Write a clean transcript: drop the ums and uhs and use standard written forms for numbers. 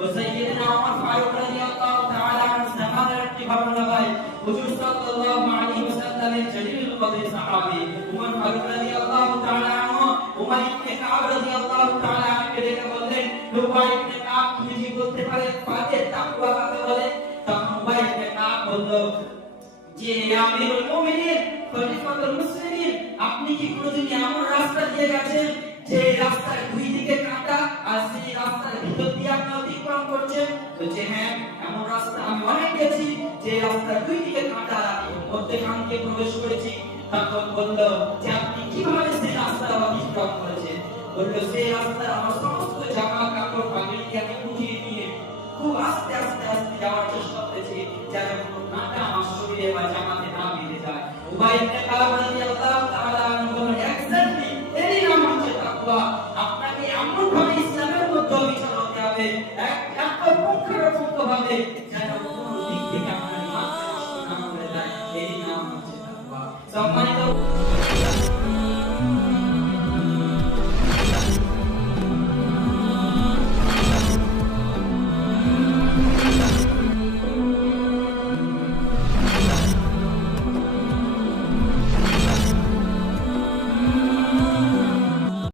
ও সাইয়্যিদনা ওমর ফারুক রাদিয়াল্লাহু তাআলা আনহু সাহাবার একটি ঘটনা ভাই হুজুর সাল্লাল্লাহু আলাইহি ওয়াসাল্লামের জলিলুল কদর সাহাবী ওমর ফারুক রাদিয়াল্লাহু তাআলা আনহু উমার ইবনে কাব রাদিয়াল্লাহু তাআলা আনহুকে ডেকে বললেন উমার ইবনে কাব তুমি কি বলতে পারবে তাকওয়া কাকে বলে? তখন উমার ইবনে কাব বলল যে আমিরুল মুমিনিন খলিফাতুল মুসলিমিন আপনি কি কোনদিন এমন রাস্তা দিয়ে গেছেন যে রাস্তার দুই দিকে কাঁটা আর সেই রাস্তার ভিতর দিয়ে আপনি অতিক্রম করছেন? বলছে হ্যাঁ এমন রাস্তা আমি অনেক গেছি যে রাস্তার দুই দিকে কাঁটা মধ্যখান দিয়ে প্রবেশ করেছি। তখন বলল যে আপনি কিভাবে সেই রাস্তা অতিক্রম করেছেন? বলল সেই রাস্তা আমার সমস্ত জামা কাপড় পাগড়িকে আমি উঠিয়ে নিয়ে খুব আস্তে আস্তে আস্তে যাওয়ার চেষ্টা করেছি যেন কোনো কাঁটা আমার শরীরে বা জামাতে না বেঁধে যায়। উমার ইবনে কাব রাদিয়াল্লাহু তাআলা আনহু বলেন এক্স্যাক্টলি এই নাম হচ্ছে তাকওয়া। আপনাকে এমন ভাবে ইসলামের মধ্যে অবিচল হতে হবে এক পুঙ্খানুপুঙ্খ ভাবে যেন কোনো দিক থেকে আপনার মাথা নষ্ট না হয়ে যায়। এই নাম হচ্ছে তাকওয়া। সম্মানিত